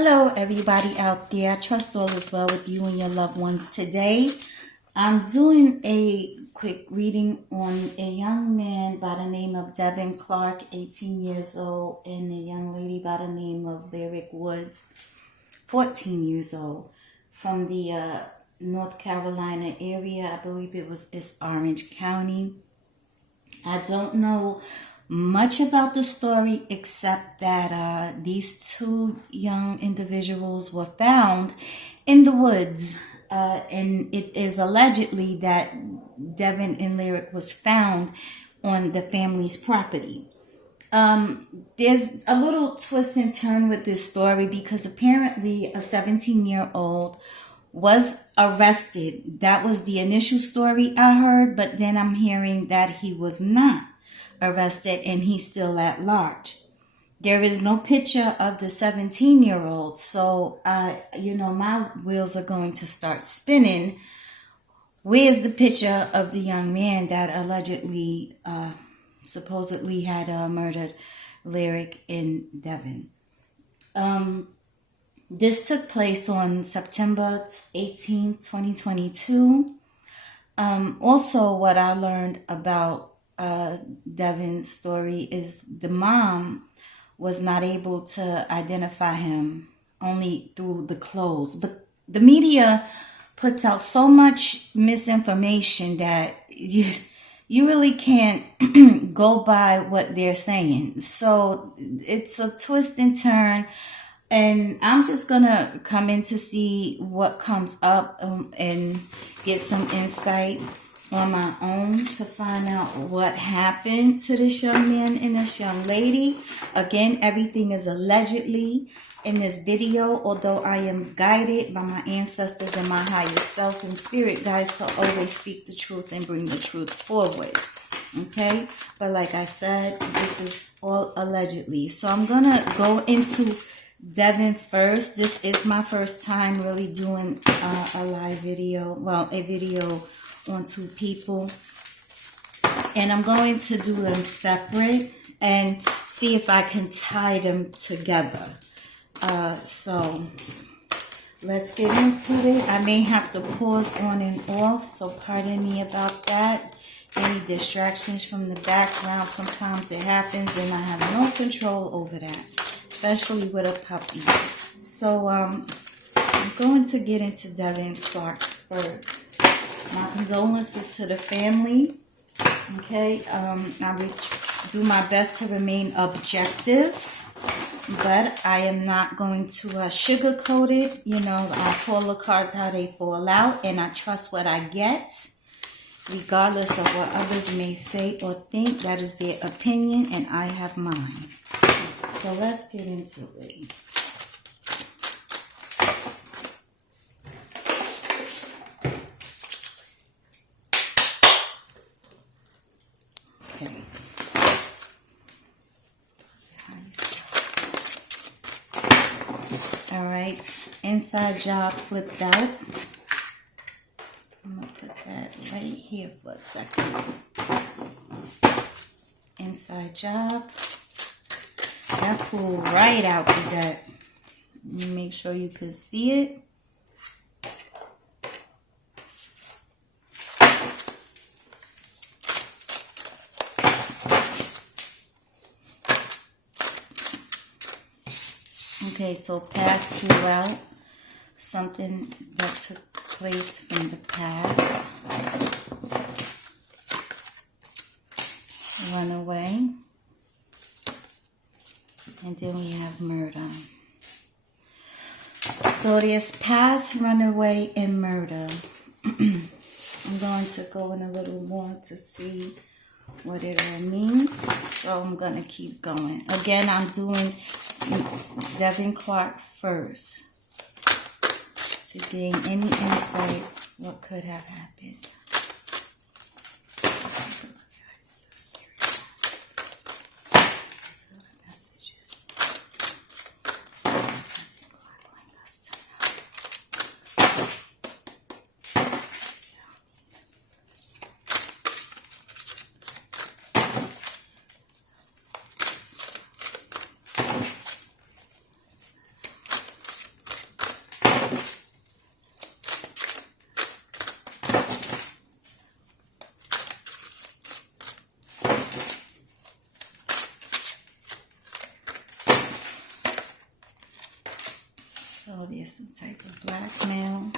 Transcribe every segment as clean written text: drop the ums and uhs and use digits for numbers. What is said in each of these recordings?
Hello, everybody out there. I trust all is well with you and your loved ones today. I'm doing a quick reading on a young man by the name of Devin Clark, 18 years old, and a young lady by the name of Lyric Woods, 14 years old, from the North Carolina area. I believe it's Orange County. I don't know much about the story except that these two young individuals were found in the woods, and it is allegedly that Devin and Lyric was found on the family's property. There's a little twist and turn with this story because apparently a 17-year-old was arrested. That was the initial story I heard, but then I'm hearing that he was not arrested and he's still at large. There is no picture of the 17-year-old, so my wheels are going to start spinning. Where's the picture of the young man that allegedly supposedly had murdered Lyric and Devin? This took place on September 18, 2022. Also, what I learned about Devin's story is the mom was not able to identify him, only through the clothes. But the media puts out so much misinformation that you really can't go by what they're saying. So it's a twist and turn. And I'm just going to come in to see what comes up and get some insight on my own to find out what happened to this young man and this young lady. Again, everything is allegedly in this video, although I am guided by my ancestors and my higher self and spirit guides to always speak the truth and bring the truth forward. Okay? But like I said, this is all allegedly. So I'm going to go into Devin first. This is my first time really doing a live video. Well, a video on two people. And I'm going to do them separate and see if I can tie them together. So let's get into it. I may have to pause on and off, so pardon me about that. Any distractions from the background, sometimes it happens and I have no control over that, especially with a puppy. So I'm going to get into Devin Clark first. My condolences to the family. Okay, I will do my best to remain objective, but I am not going to sugarcoat it. I pull the cards how they fall out, and I trust what I get, regardless of what others may say or think. That is their opinion, and I have mine. So let's get into it. Okay. All right. Inside job flipped out. I'm going to put that right here for a second. Inside job. That pulled right out with that. Make sure you can see it. Okay, so past flew out. Something that took place from the past. Runaway. And then we have murder. So there's past, runaway, and murder. I'm going to go in a little more to see what it all means. So I'm going to keep going. Again, I'm doing Devin Clark first to gain any insight what could have happened. So there's some type of blackmail.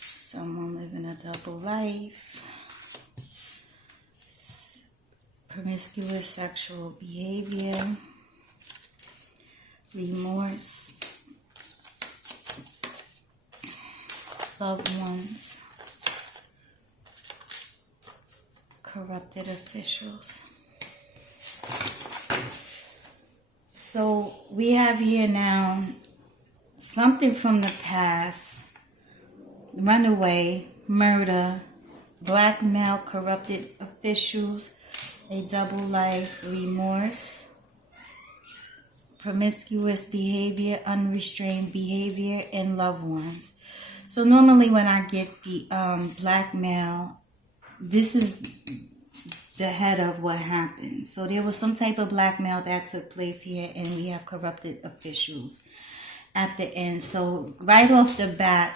Someone living a double life. Promiscuous sexual behavior. Remorse. Loved ones. Corrupted officials. So we have here now something from the past. Runaway, murder, blackmail, corrupted officials, a double life, remorse, promiscuous behavior, unrestrained behavior, and loved ones. So normally when I get the blackmail, this is the head of what happened. So there was some type of blackmail that took place here, and we have corrupted officials at the end. So right off the bat,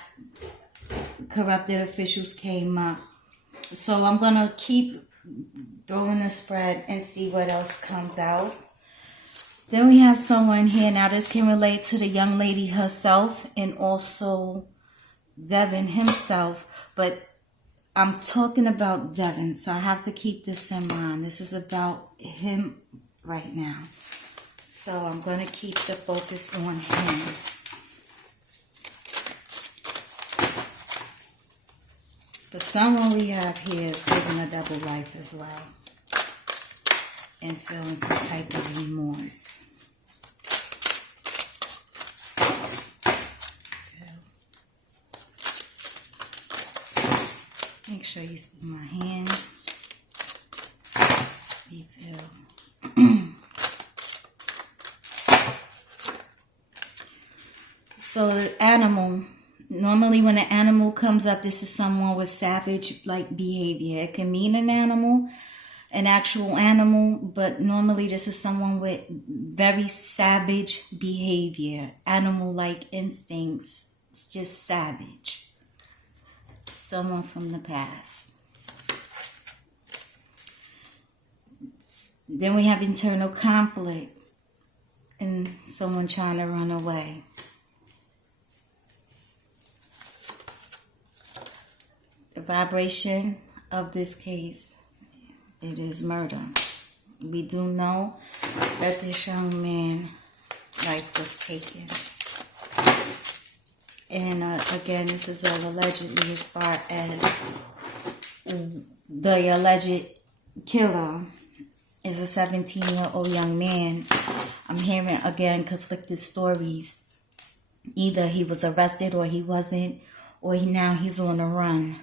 corrupted officials came up. So I'm going to keep throwing a spread and see what else comes out. Then we have someone here. Now this can relate to the young lady herself and also Devin himself. But I'm talking about Devin, so I have to keep this in mind. This is about him right now. So I'm going to keep the focus on him. But someone we have here is living a double life as well. And feeling some type of remorse. Make sure you see my hand. Refill. So the animal. Normally when an animal comes up, this is someone with savage-like behavior. It can mean an animal, an actual animal, but normally this is someone with very savage behavior, animal-like instincts. It's just savage. Someone from the past. Then we have internal conflict and someone trying to run away. The vibration of this case, it is murder. We do know that this young man's life was taken. And again, this is all allegedly as far as the alleged killer is a 17-year-old young man. I'm hearing, again, conflicted stories. Either he was arrested or he wasn't, or now he's on the run.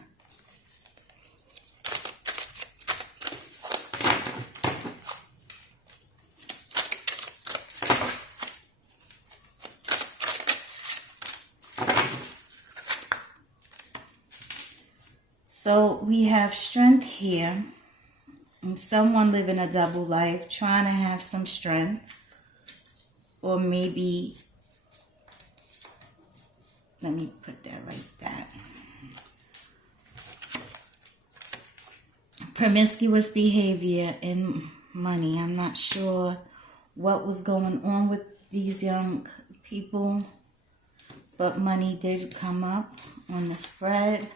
So we have strength here. And someone living a double life, trying to have some strength. Or maybe, let me put that like that. Promiscuous behavior and money. I'm not sure what was going on with these young people. But money did come up on the spread.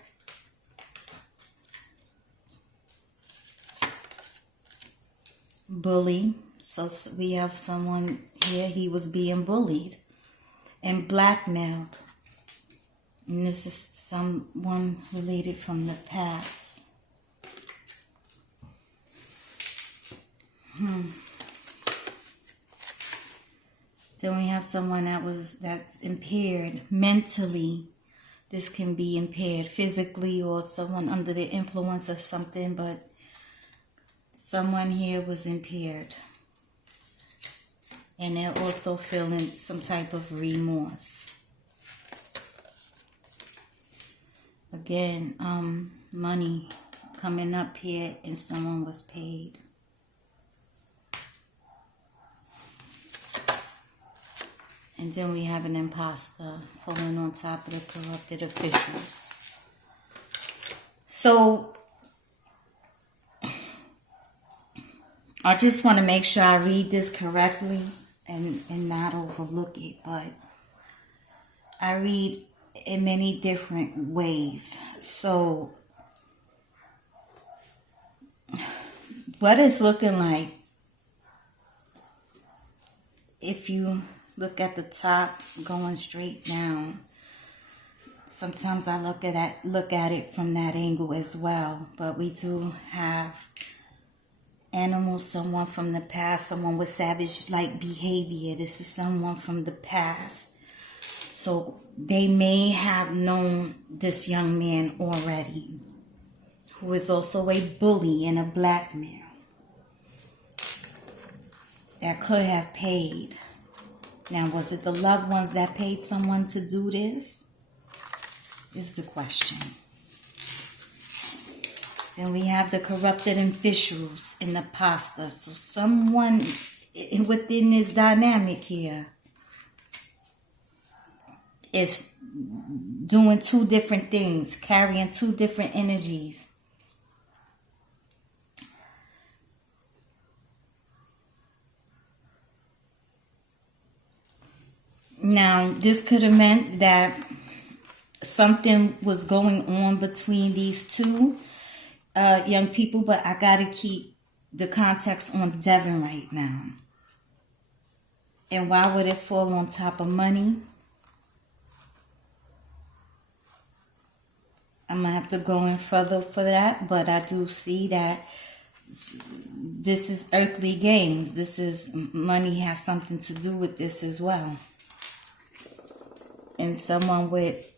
Bully. So we have someone here, he was being bullied and blackmailed. And this is someone related from the past. Then we have someone that's impaired mentally. This can be impaired physically or someone under the influence of something, but someone here was impaired. And they're also feeling some type of remorse. Again, money coming up here and someone was paid. And then we have an imposter falling on top of the corrupted officials. So I just want to make sure I read this correctly and not overlook it. But I read in many different ways. So what it's looking like, if you look at the top going straight down, sometimes I look at it from that angle as well. But we do have animals, someone from the past, someone with savage-like behavior. This is someone from the past. So they may have known this young man already, who is also a bully and a blackmailer that could have paid. Now, was it the loved ones that paid someone to do this? Is the question. Then we have the corrupted officials and the pastors. So someone within this dynamic here is doing two different things, carrying two different energies. Now, this could have meant that something was going on between these two young people, but I got to keep the context on Devin right now. And why would it fall on top of money? I'm going to have to go in further for that, but I do see that this is earthly gains. This is, money has something to do with this as well. And someone with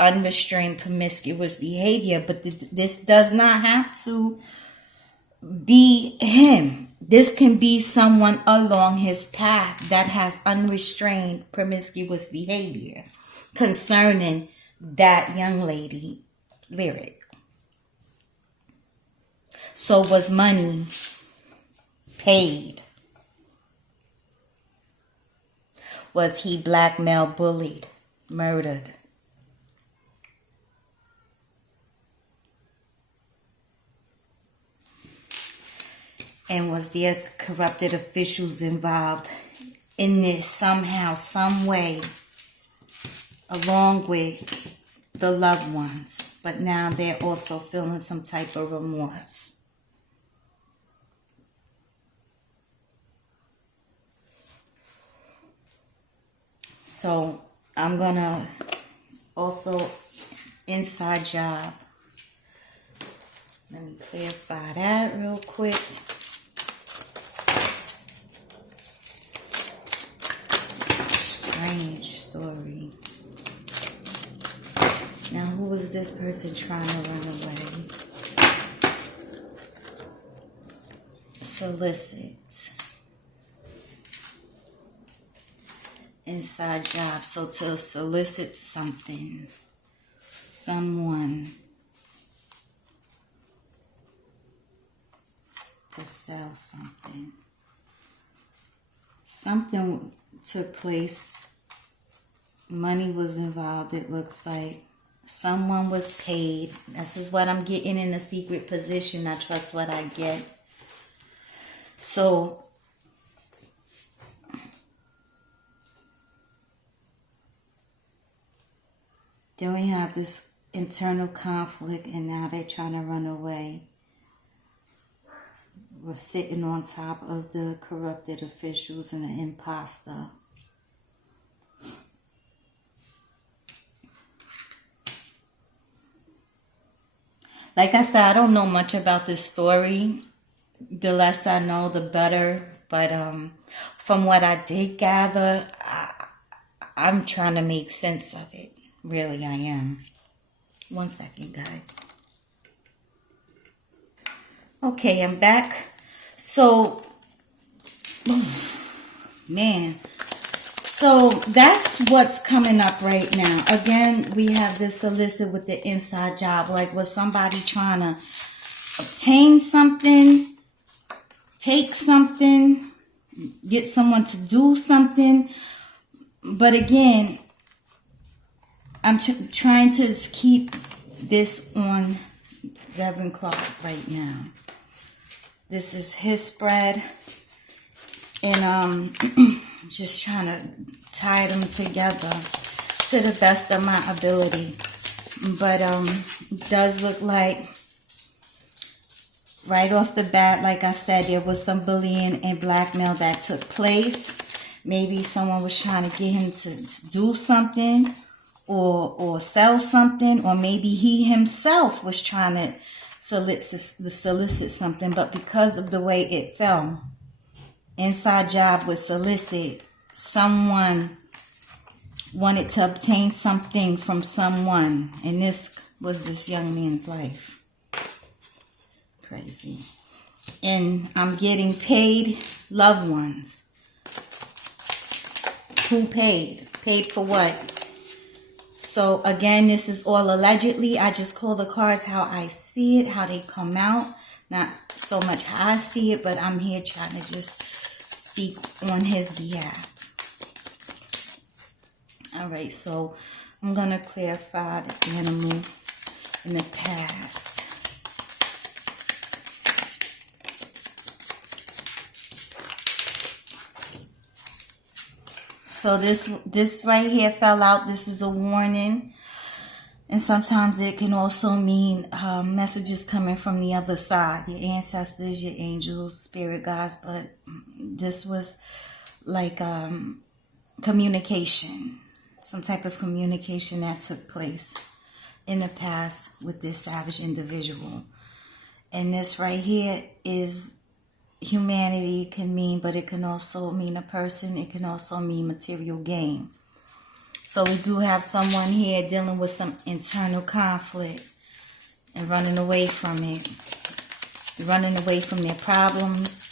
unrestrained promiscuous behavior, but this does not have to be him. This can be someone along his path that has unrestrained promiscuous behavior concerning that young lady lyric. So was money paid? Was he blackmailed, bullied, murdered? And was there corrupted officials involved in this somehow, some way, along with the loved ones? But now they're also feeling some type of remorse. So I'm going to also, inside job. Let me clarify that real quick. Strange story. Now, who was this person trying to run away? Solicit. Inside job. So to solicit something, someone to sell something. Something took place. Money was involved, it looks like. Someone was paid. This is what I'm getting in a secret position. I trust what I get. So then we have this internal conflict, and now they're trying to run away. We're sitting on top of the corrupted officials and the imposter. Like I said, I don't know much about this story. The less I know, the better. But from what I did gather, I'm trying to make sense of it. Really, I am. 1 second, guys. Okay, I'm back. So, man. So that's what's coming up right now. Again, we have this solicit with the inside job. Like, was somebody trying to obtain something, take something, get someone to do something? But again, I'm trying to keep this on Devin Clark right now. This is his spread. And just trying to tied them together to the best of my ability. But it does look like right off the bat, like I said, there was some bullying and blackmail that took place. Maybe someone was trying to get him to do something or sell something, or maybe he himself was trying to solicit something, but because of the way it fell, inside job with solicit, someone wanted to obtain something from someone, and this was this young man's life. It's crazy. And I'm getting paid loved ones. Who paid? Paid for what? So again, this is all allegedly. I just call the cards how I see it, how they come out. Not so much how I see it, but I'm here trying to just speak on his behalf. All right, so I'm going to clarify the animal in the past. So this right here fell out. This is a warning. And sometimes it can also mean messages coming from the other side. Your ancestors, your angels, spirit guides. But this was like communication. Some type of communication that took place in the past with this savage individual. And this right here is humanity, can mean, but it can also mean a person. It can also mean material gain. So we do have someone here dealing with some internal conflict and running away from it, running away from their problems,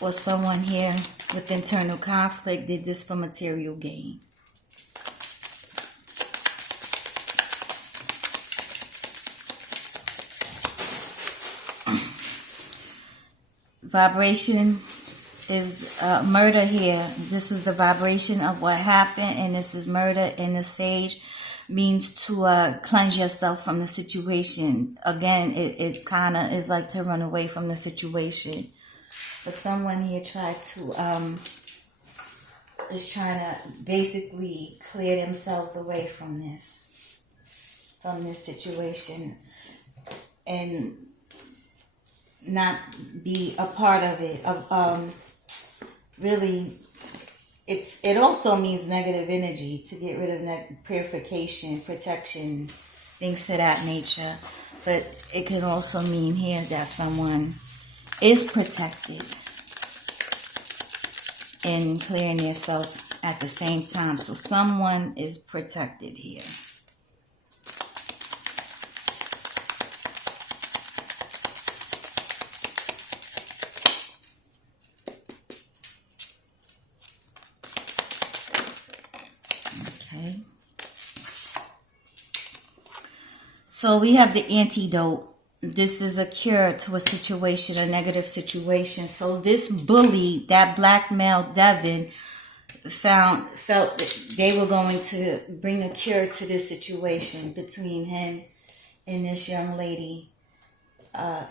or someone here with internal conflict did this for material gain. Vibration is murder here. This is the vibration of what happened, and this is murder. And the sage means to cleanse yourself from the situation. Again, it kind of is like to run away from the situation. But someone here is trying to basically clear themselves away from this situation, and not be a part of it. Really, it also means negative energy, to get rid of purification, protection, things to that nature. But it can also mean here that someone is protected and clearing themselves at the same time. So someone is protected here. So we have the antidote. This is a cure to a situation, a negative situation. So this bully that blackmailed Devin felt that they were going to bring a cure to this situation between him and this young lady,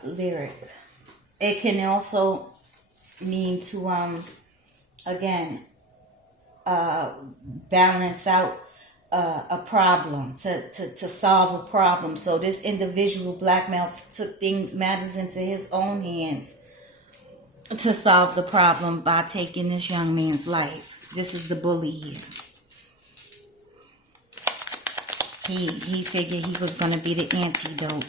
Lyric. It can also mean to again balance out a problem, to solve a problem. So this individual blackmail took matters into his own hands to solve the problem by taking this young man's life. This is the bully here. He figured he was going to be the antidote.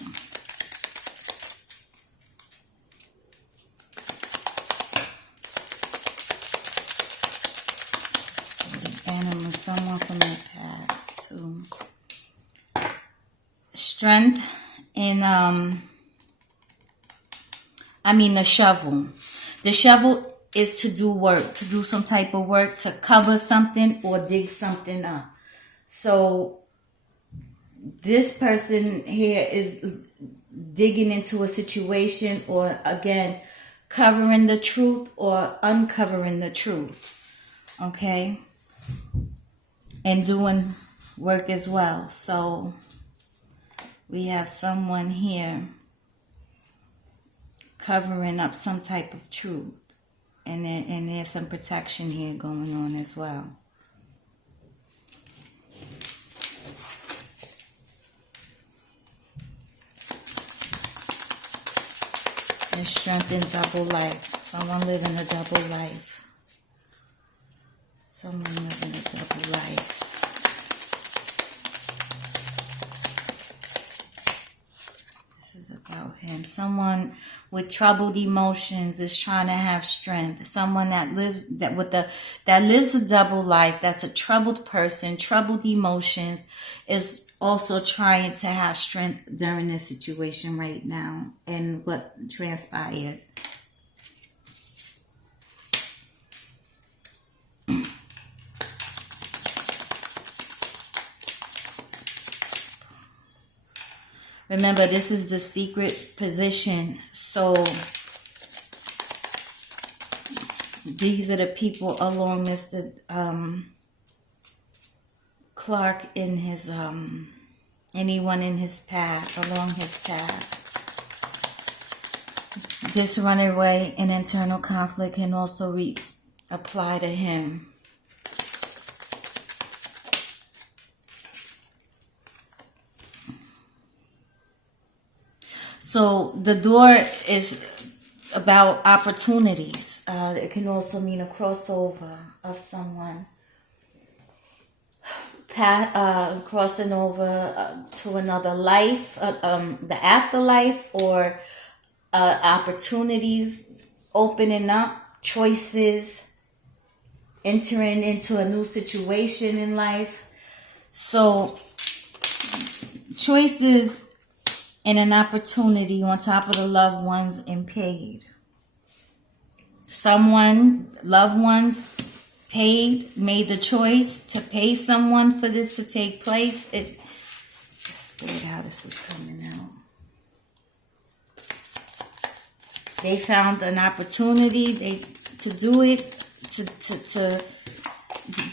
Animal, someone from the past too. Strength in the shovel. The shovel is to do work, to do some type of work, to cover something or dig something up. So this person here is digging into a situation, or again covering the truth or uncovering the truth. Okay? And doing work as well. So we have someone here covering up some type of truth, and there's some protection here going on as well. and strength in double life. Someone living a double life. Someone living a double life. This is about him. Someone with troubled emotions is trying to have strength. Someone that lives a double life, that's a troubled person, troubled emotions, is also trying to have strength during this situation right now and what transpired. Remember, this is the secret position. So these are the people along Mr. Clark in his anyone in his path, along his path. This runaway and internal conflict can also apply to him. So the door is about opportunities. It can also mean a crossover of someone crossing over to another life, the afterlife, or opportunities opening up, choices, entering into a new situation in life. So choices and an opportunity on top of the loved ones impaired. Loved ones made the choice to pay someone for this to take place. It's weird how this is coming out. They found an opportunity to do it, to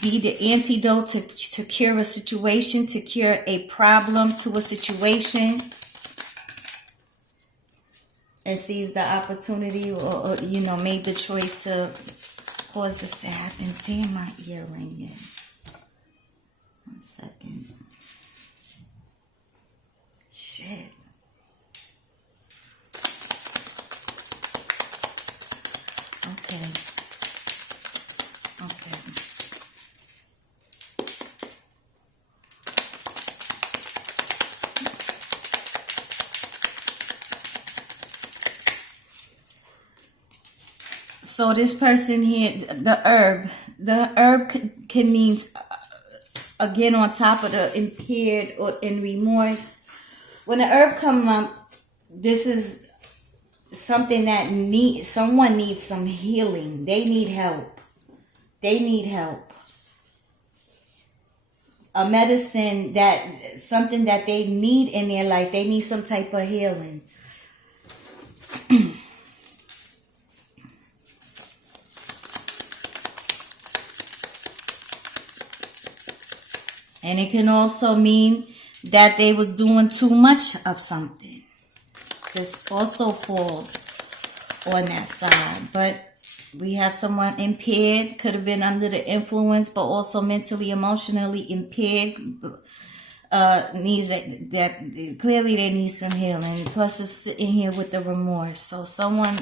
be the antidote to cure a situation, to cure a problem to a situation. And sees the opportunity or made the choice to cause this to happen. Damn, my ear ringing. 1 second. Shit. Okay. So this person here, the herb can mean, again, on top of the impaired or in remorse. When the herb comes up, this is something that someone needs some healing. They need help. A medicine, something that they need in their life. They need some type of healing. And it can also mean that they was doing too much of something. This also falls on that side. But we have someone impaired, could have been under the influence, but also mentally, emotionally impaired. Needs that clearly they need some healing. Plus, it's sitting here with the remorse. So someone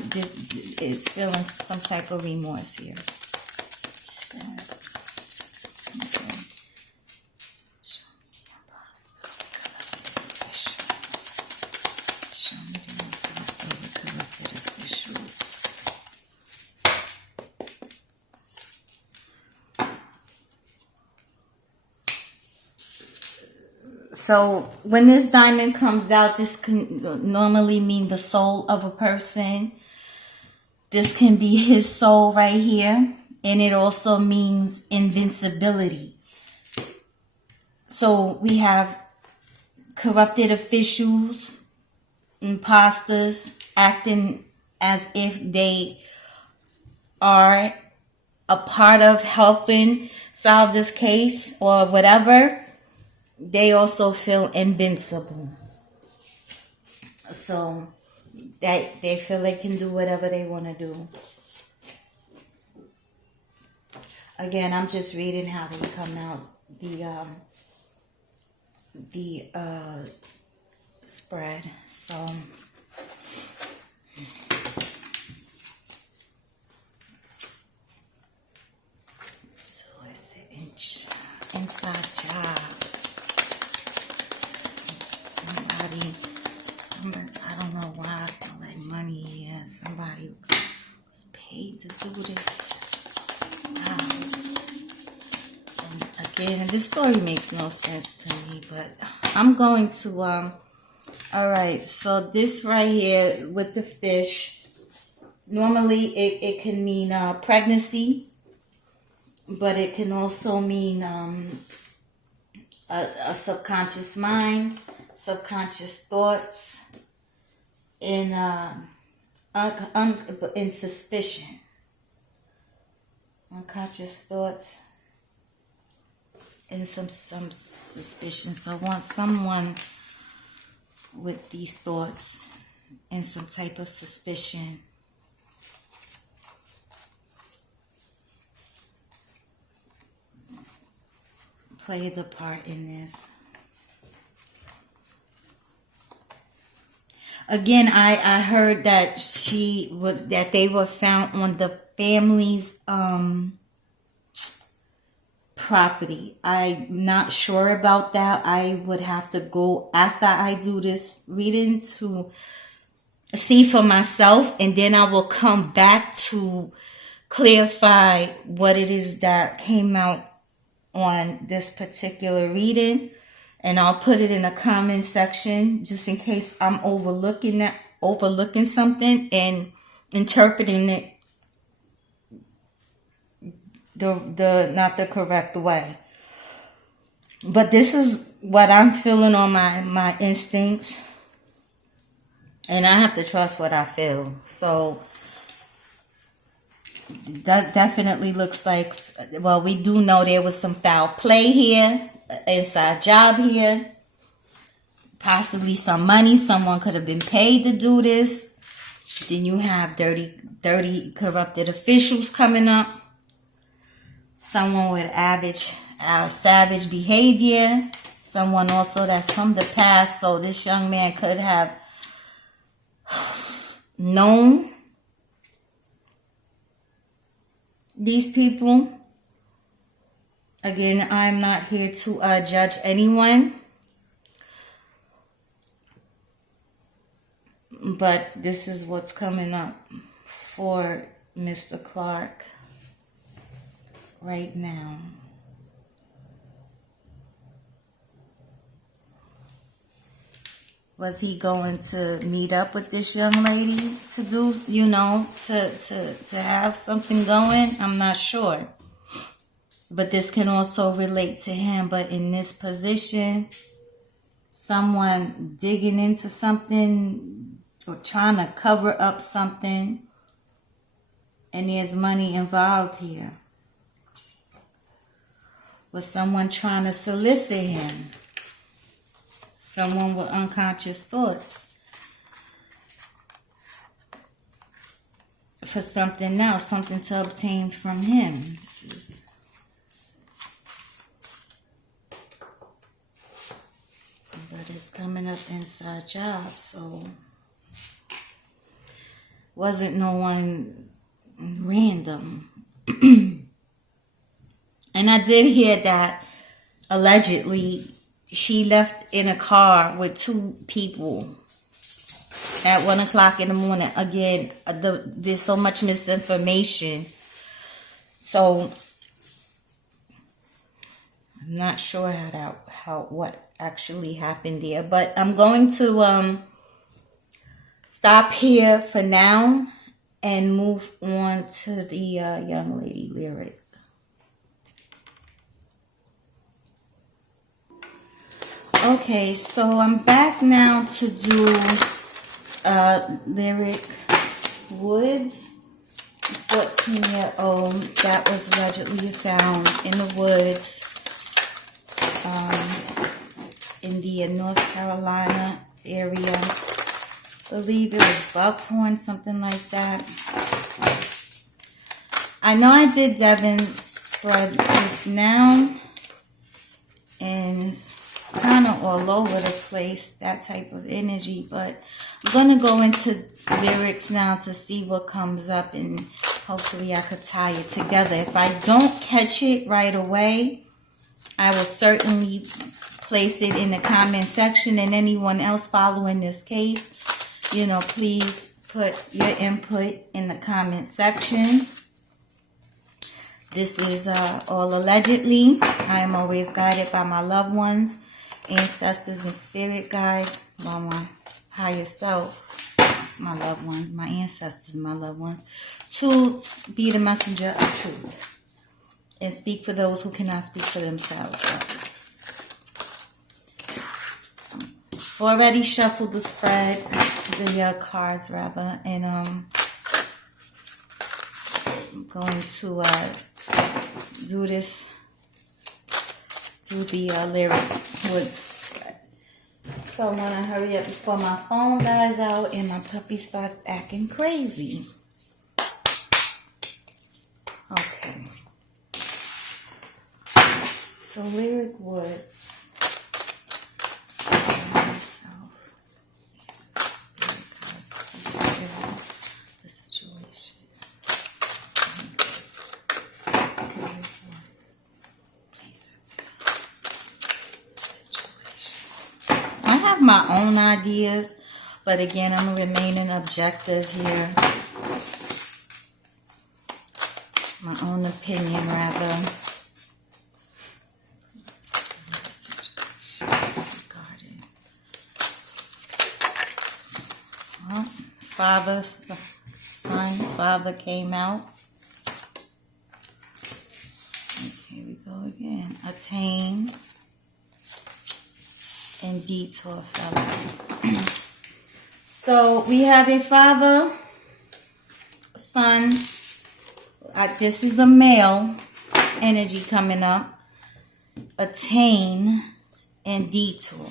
is feeling some type of remorse here. So, okay. So when this diamond comes out, this can normally mean the soul of a person. This can be his soul right here. And it also means invincibility. So we have corrupted officials, imposters, acting as if they are a part of helping solve this case or whatever. They also feel invincible. So that they feel they can do whatever they want to do. Again, I'm just reading how they come out. The spread. So Solicit inside job. Somebody, I don't know why I feel like money here. Somebody was paid to do this. Wow. And again, this story makes no sense to me, but I'm going to, alright, so this right here with the fish, normally it can mean pregnancy, but it can also mean a subconscious mind, subconscious thoughts, in suspicion, unconscious thoughts, and some suspicion. So I want someone with these thoughts and some type of suspicion. Play the part in this. Again, I heard that that they were found on the family's property. I'm not sure about that. I would have to go after I do this reading to see for myself, and then I will come back to clarify what it is that came out on this particular reading. And I'll put it in a comment section just in case I'm overlooking something and interpreting it the not the correct way. But this is what I'm feeling on my instincts, and I have to trust what I feel. So that definitely looks like, well, we do know there was some foul play here. Inside job here, possibly some money. Someone could have been paid to do this. Then you have dirty corrupted officials coming up. Someone with savage behavior. Someone also that's from the past. So this young man could have known these people. Again, I'm not here to judge anyone, but this is what's coming up for Mr. Clark right now. Was he going to meet up with this young lady to do, to have something going? I'm not sure. But this can also relate to him. But in this position, someone digging into something or trying to cover up something, and there's money involved here. Was someone trying to solicit him? Someone with unconscious thoughts for something else, something to obtain from him. This is... But it's coming up inside job, so wasn't no one random. And I did hear that allegedly she left in a car with two people at 1 o'clock in the morning. Again, there's so much misinformation, so I'm not sure what actually happened there. But I'm going to stop here for now and move on to the young lady lyric. Okay, so I'm back now to do lyric Woods, 14-year-old that was allegedly found in the woods in the North Carolina area. I believe it was Buckhorn, something like that. I know I did Devin's spread just now, and it's kind of of all over the place, that type of energy. But I'm going to go into lyrics now to see what comes up, and hopefully I could tie it together. If I don't catch it right away, I will certainly place it in the comment section, and anyone else following this case, please put your input in the comment section. This is all allegedly. I am always guided by my loved ones, ancestors, and spirit guides, by my higher self. It's my loved ones, my ancestors, my loved ones, to be the messenger of truth and speak for those who cannot speak for themselves. Already shuffled the spread, the cards rather, and I'm going to do the lyric woods. So I want to hurry up before my phone dies out and my puppy starts acting crazy. Okay. So lyric woods. The situation. I have my own ideas, but again, I'm remaining objective here. My own opinion, rather. Well, father, son, father came out. Okay, here we go again. Attain and detour fellow. So we have a father, son. This is a male energy coming up. Attain and detour.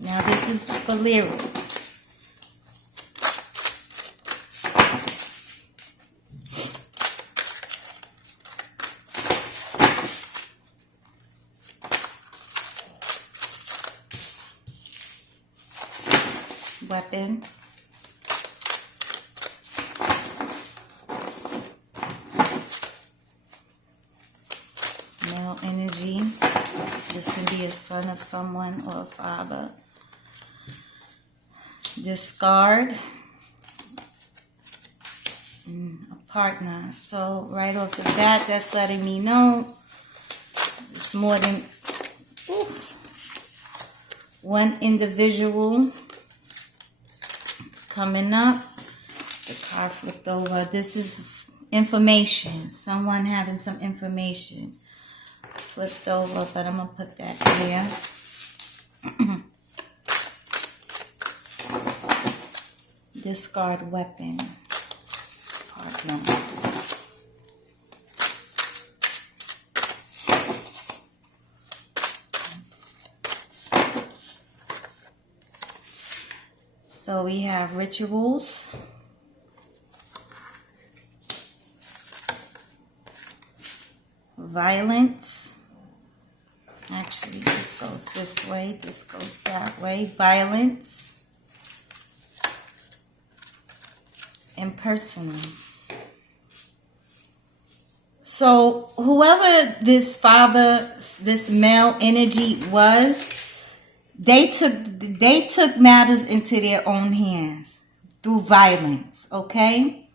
Now this is for lyric. Weapon. Male energy. This can be a son of someone or a father. Discard. A partner. So right off the bat, that's letting me know it's more than one individual coming up. The card flipped over. This is information. Someone having some information. Flipped over, but I'm going to put that there. Discard weapon. Partner. So we have rituals. Violence. Actually, this goes this way. This goes that way. Violence. Impersonal. So whoever this father, this male energy was, they took matters into their own hands through violence, okay?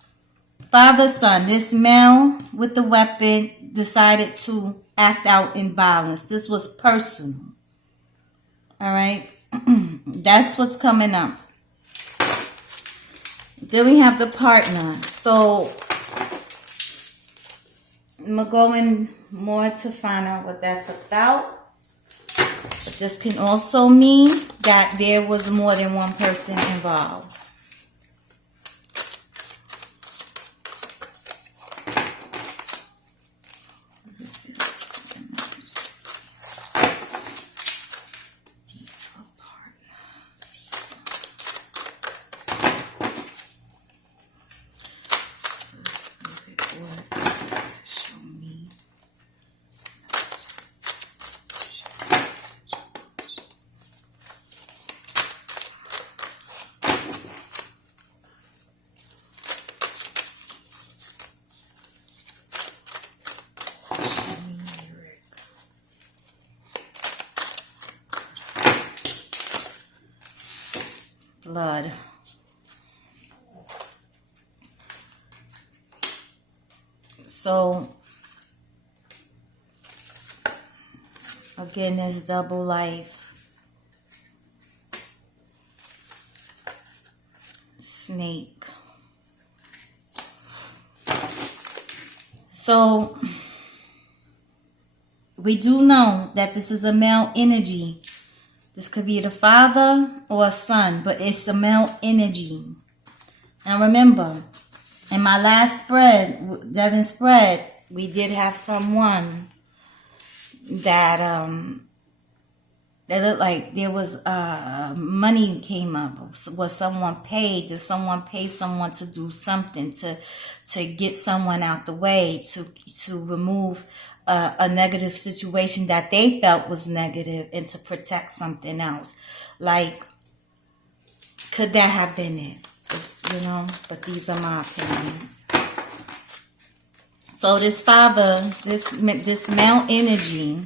Father, son, this male with the weapon decided to act out in violence. This was personal. All right? That's what's coming up. Then we have the partner. So I'm going to go in more to find out what that's about. But this can also mean that there was more than one person involved. Show me. blood. So, again, this double life. Snake. So, we do know that this is a male energy. This could be the father or a son, but it's a male energy. Now remember, in my last spread, Devin's spread, we did have someone that that looked like there was money came up. Was someone paid? Did someone pay someone to do something to get someone out the way, to remove a negative situation that they felt was negative and to protect something else? Like, could that have been it? But these are my opinions. So this father, this male energy,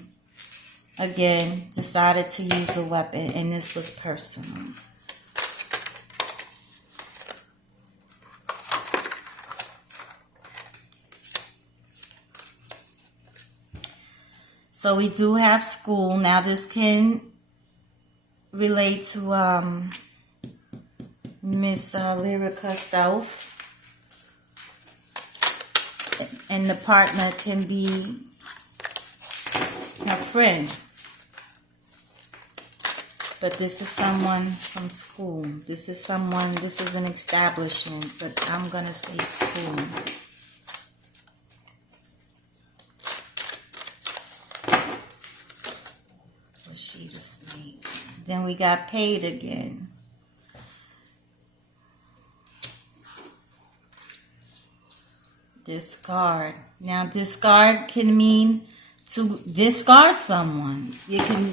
again, decided to use a weapon, and this was personal. So we do have school. Now this can relate to Miss Lyric herself. And the partner can be her friend. But this is someone from school. This is an establishment, but I'm going to say school. Was she the snake? Then we got paid again. Discard. Now, discard can mean to discard someone. You can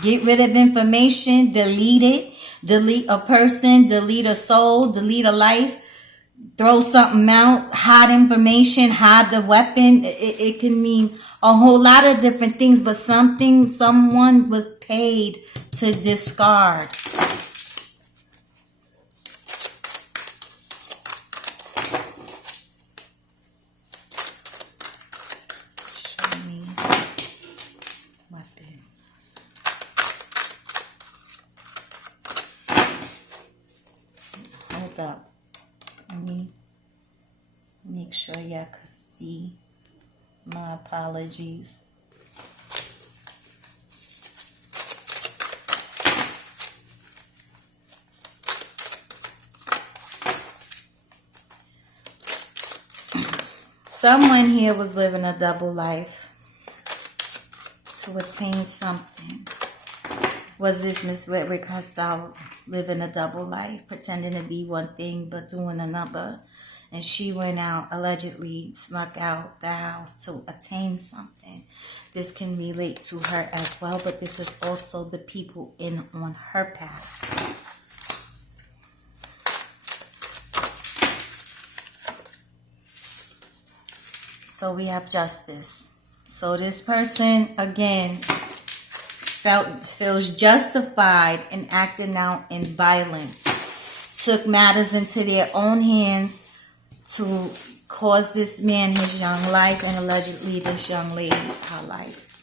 get rid of information, delete it, delete a person, delete a soul, delete a life, throw something out, hide information, hide the weapon. It can mean a whole lot of different things, but someone was paid to discard. Hold up. Let me make sure y'all can see. My apologies. Someone here was living a double life to attain something. Was this Miss Lyric herself living a double life, pretending to be one thing but doing another? And she went out, allegedly snuck out the house to attain something. This can relate to her as well, but this is also the people on her path. So we have justice. So this person, again, feels justified in acting out in violence. Took matters into their own hands to cause this man his young life, and allegedly this young lady her life.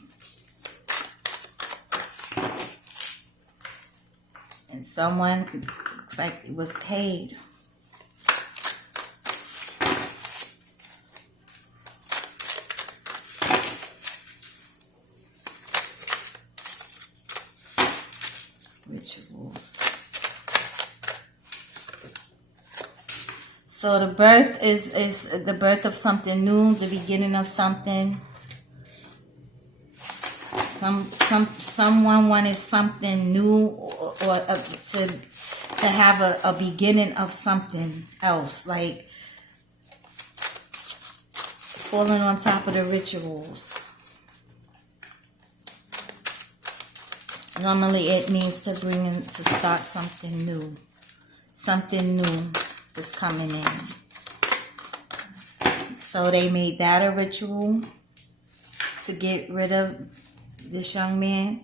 And someone, looks like it was paid. Rituals. So the birth is the birth of something new, the beginning of something. Someone wanted something new, or to have a beginning of something else, like falling on top of the rituals. Normally it means to start something new. Something new is coming in. So they made that a ritual to get rid of this young man.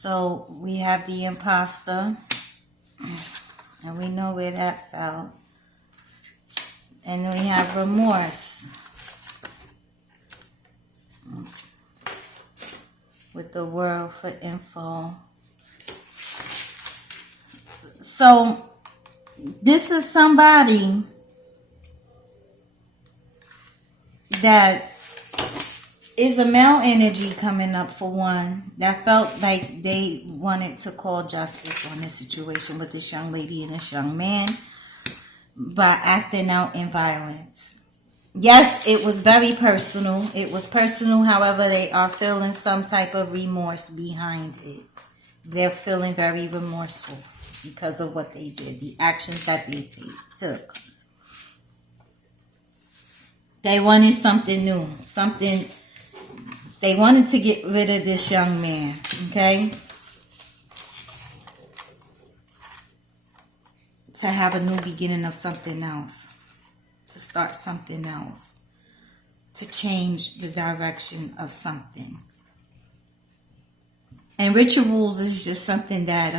So we have the imposter, and we know where that fell. And then we have remorse with the world for info. So this is somebody that is a male energy coming up, for one, that felt like they wanted to call justice on this situation with this young lady and this young man by acting out in violence. Yes, it was very personal. It was personal, however, they are feeling some type of remorse behind it. They're feeling very remorseful because of what they did, the actions that they took. They wanted something new, something. They wanted to get rid of this young man, okay? To have a new beginning of something else. To start something else. To change the direction of something. And rituals is just something that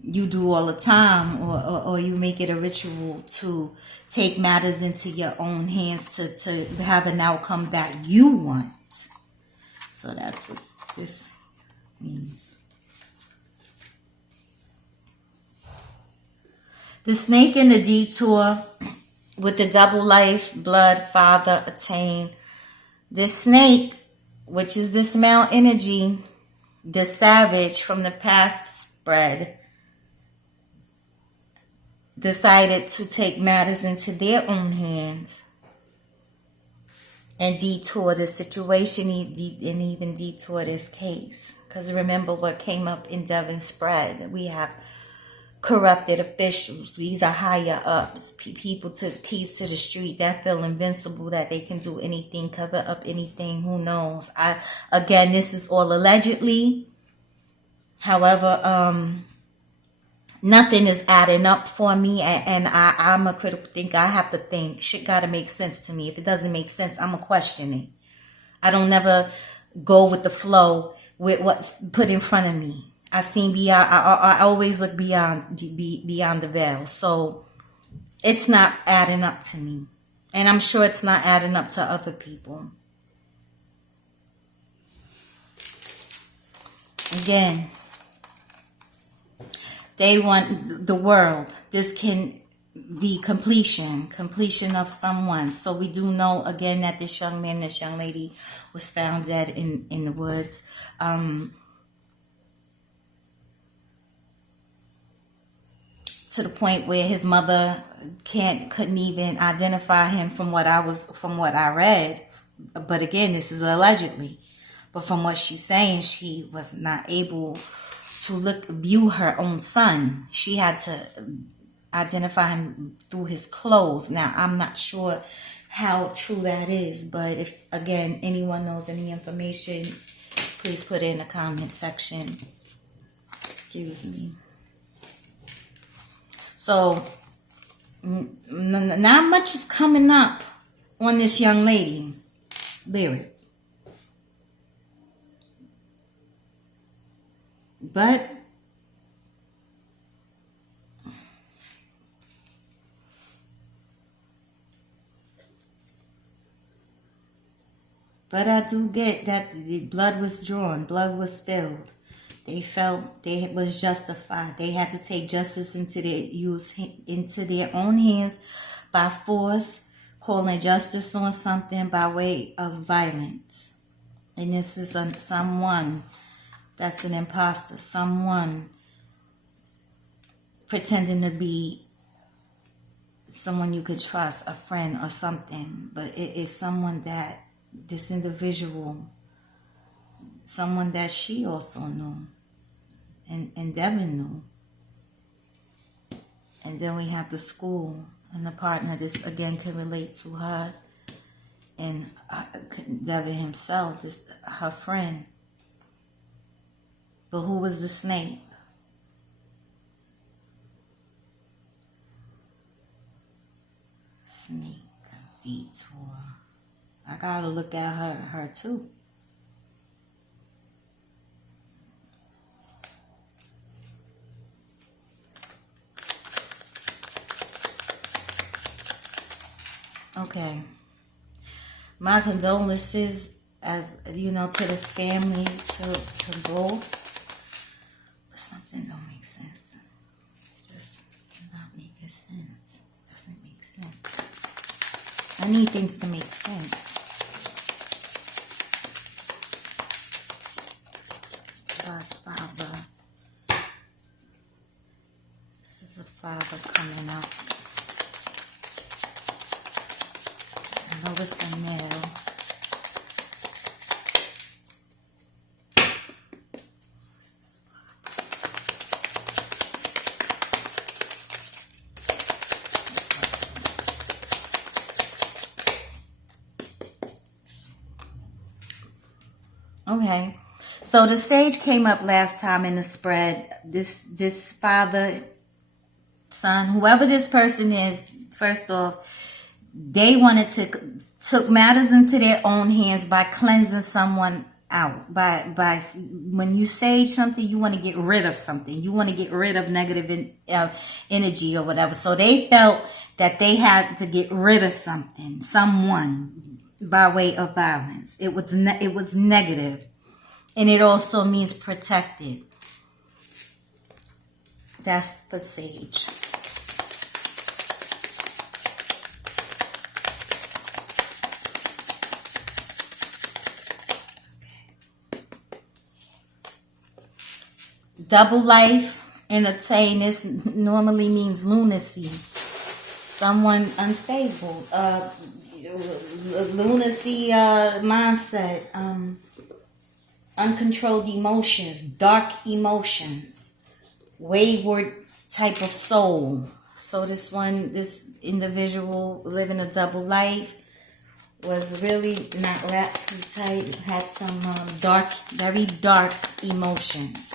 you do all the time, or you make it a ritual to take matters into your own hands to have an outcome that you want. So that's what this means. The snake in the detour with the double life, blood, father, attain. This snake, which is this male energy, the savage from the past spread, decided to take matters into their own hands and detour the situation and even detour this case. Because remember what came up in Devin's spread. We have corrupted officials. These are higher ups. People to the keys to the street that feel invincible, that they can do anything, cover up anything. Who knows? Again, this is all allegedly. However, nothing is adding up for me, and I'm a critical thinker. I have to think. Shit gotta make sense to me. If it doesn't make sense, I'm a question it. I don't never go with the flow with what's put in front of me. I seen beyond. I always look beyond the veil. So it's not adding up to me, and I'm sure it's not adding up to other people. Again, they want the world. This can be completion of someone. So we do know again that this young man, this young lady was found dead in the woods. To the point where his mother couldn't even identify him from what I read. But again, this is allegedly. But from what she's saying, she was not able to view her own son. She had to identify him through his clothes. Now, I'm not sure how true that is, but if, again, anyone knows any information, please put it in the comment section. Excuse me. So, not much is coming up on this young lady. Lyric. But I do get that the blood was drawn, blood was spilled. They felt it was justified. They had to take justice into their own hands by force, calling justice on something by way of violence. And this is someone that's an imposter, someone pretending to be someone you could trust, a friend or something. But it is someone that this individual, someone that she also knew. And Devin knew. And then we have the school and the partner. This again can relate to her and Devin himself, this her friend. But who was the snake? Snake detour. I gotta look at her too. Okay. My condolences, as you know, to the family, to both. But something don't make sense. Just cannot make sense. Doesn't make sense. I need things to make sense. God's Father. This is a father coming up. I know it's a male. What's this father? Okay. So the sage came up last time in the spread. This father, son, whoever this person is, first off, they wanted to took matters into their own hands by cleansing someone out. By when you sage something, you want to get rid of something. You want to get rid of negative energy or whatever. So they felt that they had to get rid of something, someone, by way of violence. It was negative. And it also means protected. That's for sage. Double life, entertain. This normally means lunacy. Someone unstable. Lunacy mindset. Uncontrolled emotions, dark emotions, wayward type of soul. So this individual living a double life was really not wrapped too tight, had some dark, very dark emotions.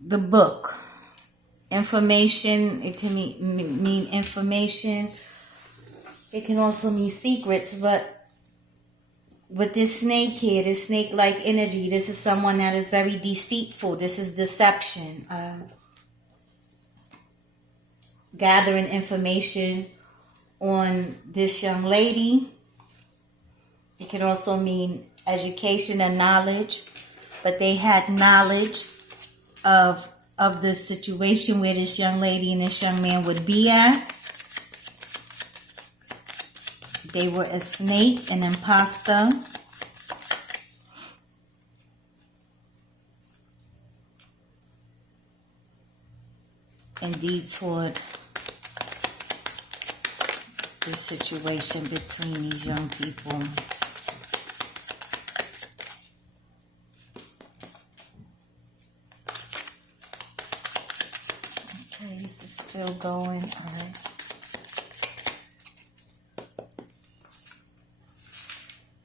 The book. Information, it can mean information. It can also mean secrets, but with this snake here, this snake-like energy, this is someone that is very deceitful. This is deception. Gathering information on this young lady. It can also mean education and knowledge. But they had knowledge of the situation where this young lady and this young man would be at. They were a snake, an imposter. And detoured the situation between these young people. This is still going. All right.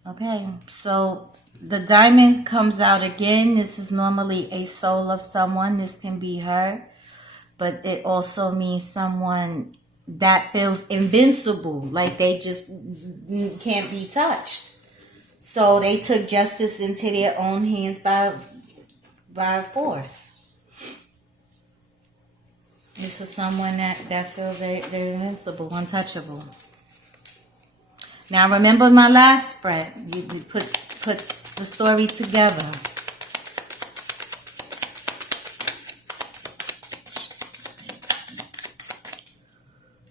Okay, so the diamond comes out again. This is normally a soul of someone. This can be her, but it also means someone that feels invincible, like they just can't be touched. So they took justice into their own hands by force. This is someone that feels they're invincible, untouchable. Now remember my last spread. You put the story together.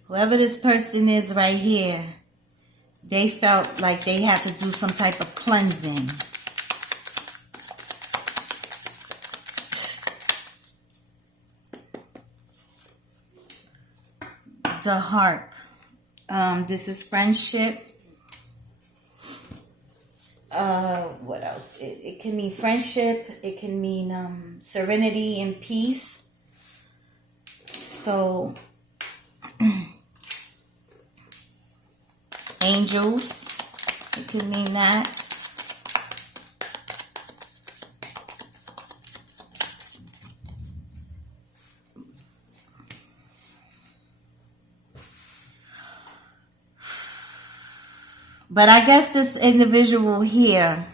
Whoever this person is right here, they felt like they had to do some type of cleansing. The harp. This is friendship. What else? It can mean friendship. It can mean serenity and peace. So, angels. It can mean that. But I guess this individual here,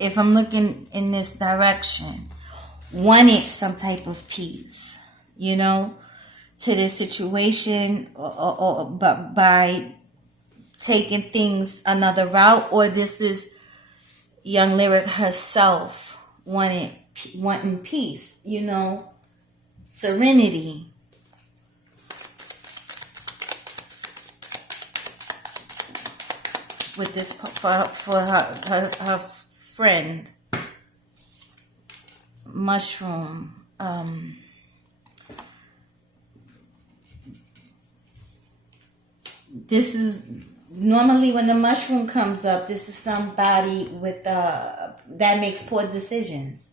if I'm looking in this direction, wanted some type of peace, you know, to this situation, but by taking things another route, or this is young lyric herself wanting peace, you know, serenity. With this for her friend mushroom. This is normally when the mushroom comes up, this is somebody with that makes poor decisions,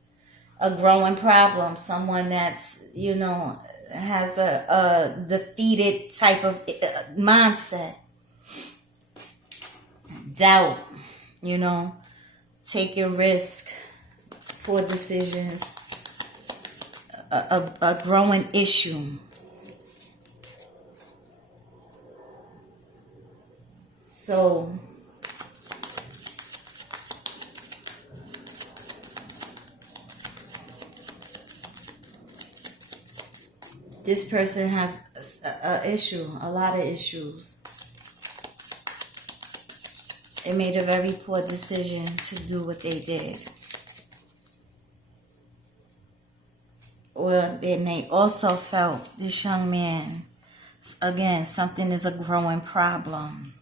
a growing problem, someone that's, you know, has a defeated type of mindset, doubt, you know, taking risk, poor decisions, a growing issue. So this person has a issue, a lot of issues. They made a very poor decision to do what they did. Or then they also felt, this young man, again, something is a growing problem.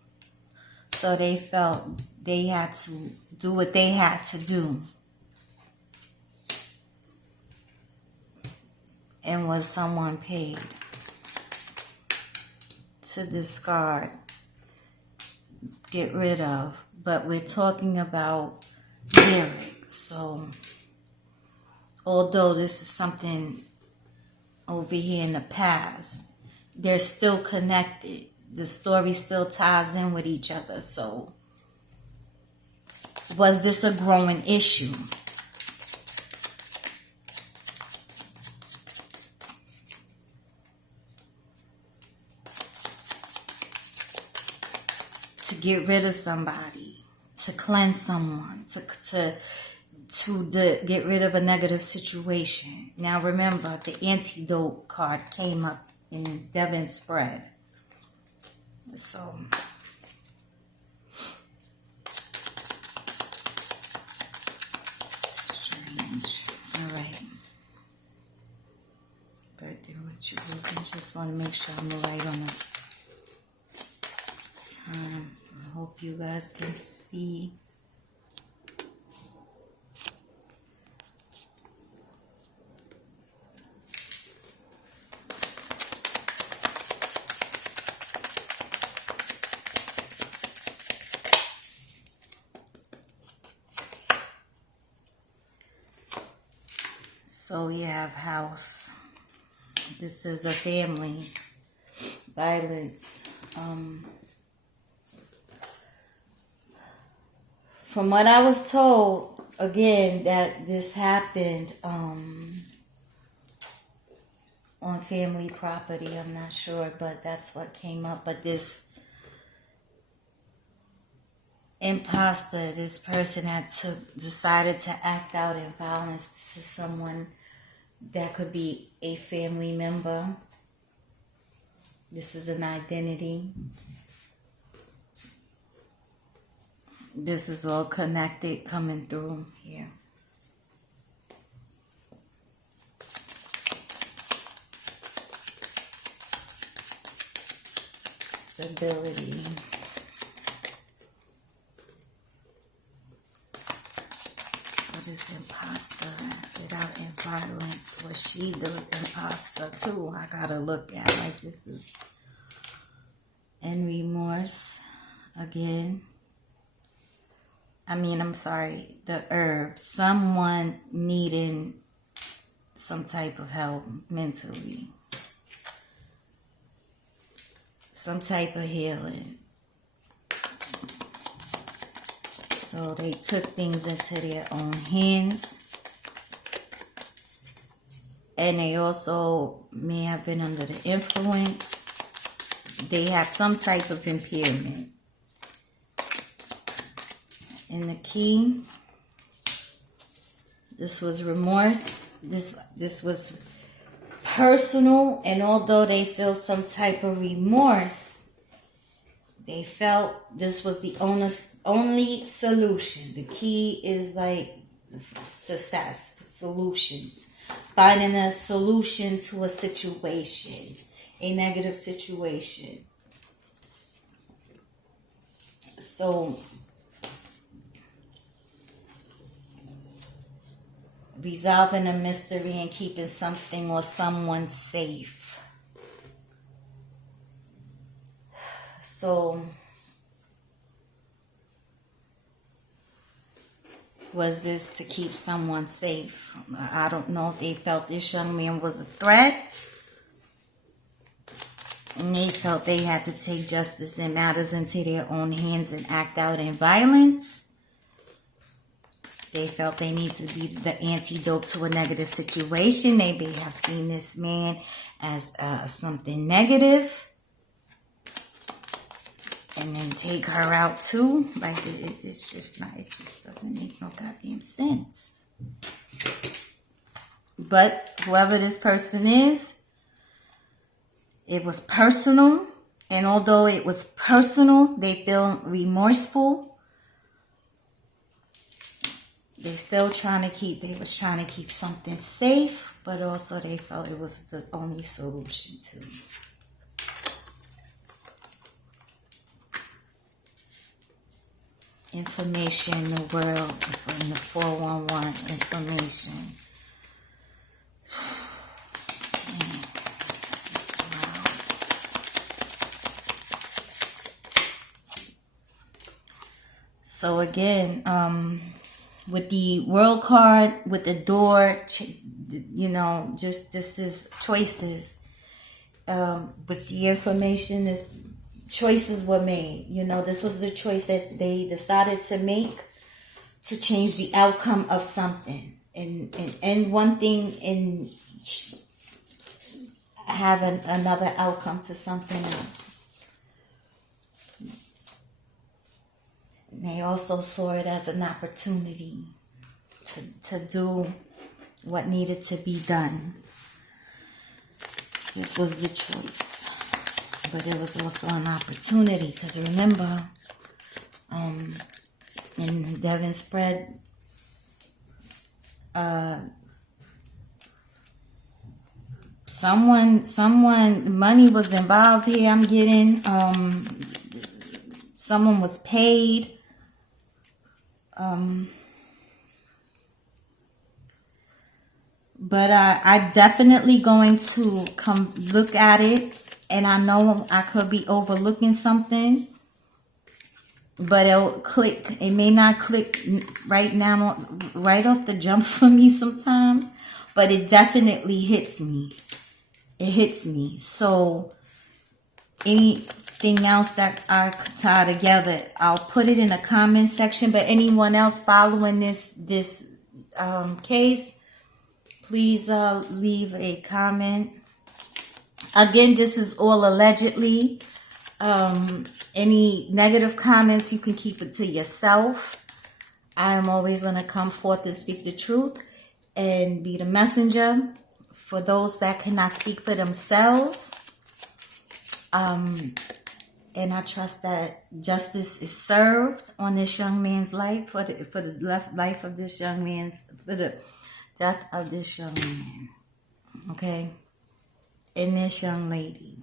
So they felt they had to do what they had to do. And was someone paid to discard, get rid of. But we're talking about lyric. So although this is something over here in the past, they're still connected. The story still ties in with each other. So was this a growing issue? To get rid of somebody, to cleanse someone, to get rid of a negative situation. Now remember, the antidote card came up in Devin's spread. So strange. All right. Birthday rituals. I just want to make sure I'm right on the time. I hope you guys can see. So we have house. This is a family. Violence. From what I was told, again, that this happened on family property. I'm not sure, but that's what came up. But this imposter, this person decided to act out in violence. This is someone that could be a family member. This is an identity. This is all connected coming through here. Stability. So this imposter without in violence, was she the imposter too? I gotta look at like this is in remorse again. I'm sorry, the herb. Someone needing some type of help mentally. Some type of healing. So they took things into their own hands. And they also may have been under the influence. They had some type of impairment. in the key. This was remorse. This was personal, and although they feel some type of remorse, they felt this was the only solution. The key is like success, solutions. Finding a solution to a situation, a negative situation. So, resolving a mystery and keeping something or someone safe. So, was this to keep someone safe? I don't know if they felt this young man was a threat. And they felt they had to take justice and matters into their own hands and act out in violence. They felt they need to be the antidote to a negative situation. They may have seen this man as something negative. And then take her out too. Like, it's just not, it just doesn't make no goddamn sense. But whoever this person is, it was personal. And although it was personal, they feel remorseful. They was trying to keep something safe, but also they felt it was the only solution too. Information in the world, in the 411 information. Man, this is wild. So again, with the world card, with the door, you know, just this is choices. With the information, choices were made. You know, this was the choice that they decided to make to change the outcome of something. And one thing and have another outcome to something else. And they also saw it as an opportunity to do what needed to be done. This was the choice. But it was also an opportunity. Because remember, in Devin spread, someone, money was involved here. I'm getting, someone was paid. But I definitely going to come look at it. And I know I could be overlooking something. But it'll click. It may not click right now, right off the jump for me sometimes. But it definitely hits me. It hits me. So anything else that I could tie together, I'll put it in the comment section. But anyone else following this case, please leave a comment. Again, this is all allegedly. Any negative comments, you can keep it to yourself. I am always going to come forth and speak the truth and be the messenger for those that cannot speak for themselves. And I trust that justice is served on this young man's life, for the life of this young man's, for the death of this young man. Okay? And this young lady.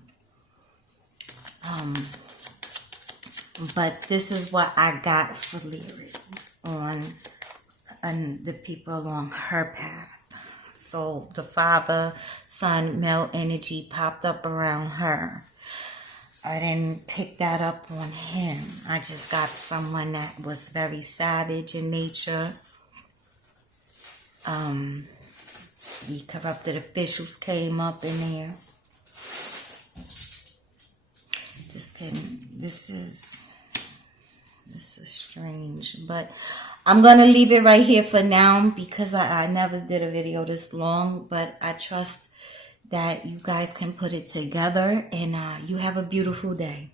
But this is what I got for Lyric on the people along her path. So the father, son, male energy popped up around her. I didn't pick that up on him. I just got someone that was very savage in nature. The corrupted officials came up in there. This is strange, but I'm gonna leave it right here for now because I never did a video this long, but I trust that you guys can put it together, and you have a beautiful day.